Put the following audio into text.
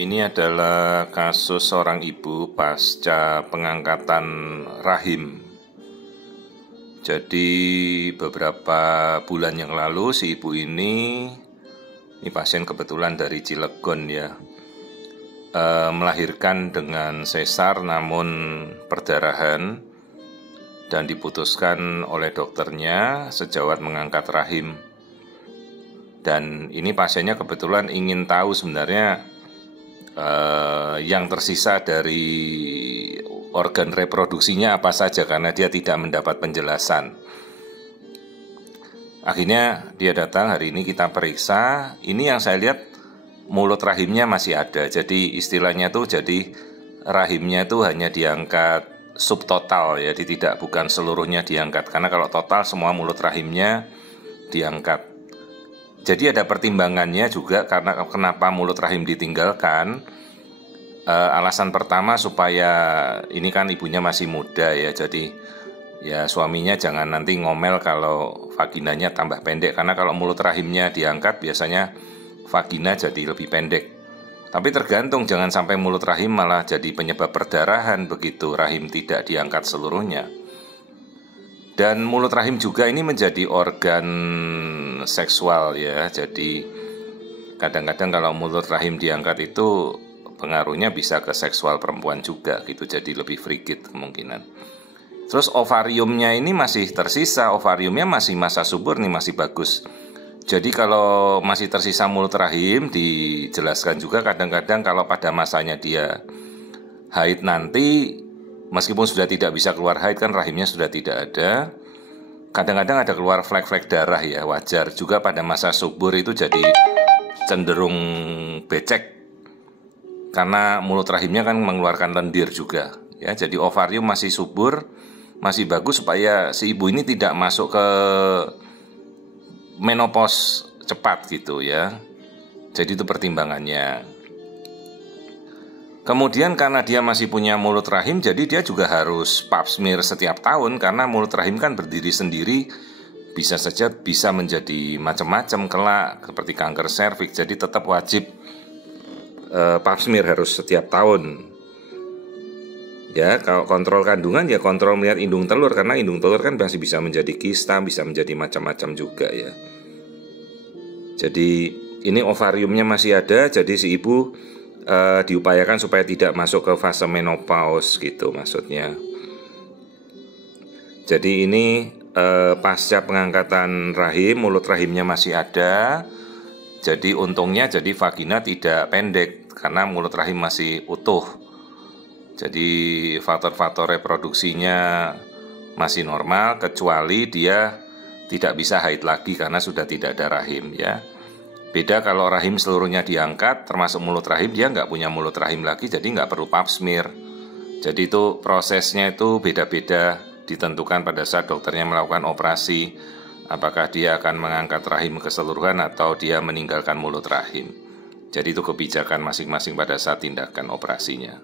Ini adalah kasus seorang ibu pasca pengangkatan rahim. Jadi beberapa bulan yang lalu si ibu ini pasien kebetulan dari Cilegon ya, melahirkan dengan sesar namun perdarahan dan diputuskan oleh dokternya sejawat mengangkat rahim. Dan ini pasiennya kebetulan ingin tahu sebenarnya yang tersisa dari organ reproduksinya apa saja karena dia tidak mendapat penjelasan. Akhirnya dia datang, hari ini kita periksa. Ini yang saya lihat mulut rahimnya masih ada. Jadi istilahnya tuh jadi rahimnya tuh hanya diangkat subtotal ya, jadi bukan seluruhnya diangkat. Karena kalau total semua mulut rahimnya diangkat. Jadi ada pertimbangannya juga karena kenapa mulut rahim ditinggalkan. Alasan pertama supaya ini kan ibunya masih muda ya, jadi ya suaminya jangan nanti ngomel kalau vaginanya tambah pendek. Karena kalau mulut rahimnya diangkat biasanya vagina jadi lebih pendek. Tapi tergantung, jangan sampai mulut rahim malah jadi penyebab perdarahan begitu rahim tidak diangkat seluruhnya. Dan mulut rahim juga ini menjadi organ seksual ya. Jadi kadang-kadang kalau mulut rahim diangkat itu pengaruhnya bisa ke seksual perempuan juga gitu. Jadi lebih frigid kemungkinan. Terus ovariumnya ini masih tersisa. Ovariumnya masih masa subur nih, masih bagus. Jadi kalau masih tersisa mulut rahim, dijelaskan juga kadang-kadang kalau pada masanya dia haid nanti, meskipun sudah tidak bisa keluar haid kan rahimnya sudah tidak ada, kadang-kadang ada keluar flek-flek darah ya, wajar. Juga pada masa subur itu jadi cenderung becek karena mulut rahimnya kan mengeluarkan lendir juga ya. Jadi ovarium masih subur, masih bagus supaya si ibu ini tidak masuk ke menopause cepat gitu ya. Jadi itu pertimbangannya. Kemudian karena dia masih punya mulut rahim, jadi dia juga harus pap smear setiap tahun. Karena mulut rahim kan berdiri sendiri, bisa saja bisa menjadi macam-macam kelak, seperti kanker serviks. Jadi tetap wajib pap smear harus setiap tahun. Ya, kalau kontrol kandungan ya kontrol melihat indung telur, karena indung telur kan masih bisa menjadi kista, bisa menjadi macam-macam juga ya. Jadi ini ovariumnya masih ada, jadi si ibu diupayakan supaya tidak masuk ke fase menopause gitu maksudnya. Jadi ini pasca pengangkatan rahim, mulut rahimnya masih ada. Jadi untungnya jadi vagina tidak pendek karena mulut rahim masih utuh. Jadi faktor-faktor reproduksinya masih normal, kecuali dia tidak bisa haid lagi karena sudah tidak ada rahim ya. Beda kalau rahim seluruhnya diangkat, termasuk mulut rahim, dia nggak punya mulut rahim lagi, jadi nggak perlu pap smear. Jadi itu prosesnya itu beda-beda, ditentukan pada saat dokternya melakukan operasi, apakah dia akan mengangkat rahim keseluruhan atau dia meninggalkan mulut rahim. Jadi itu kebijakan masing-masing pada saat tindakan operasinya.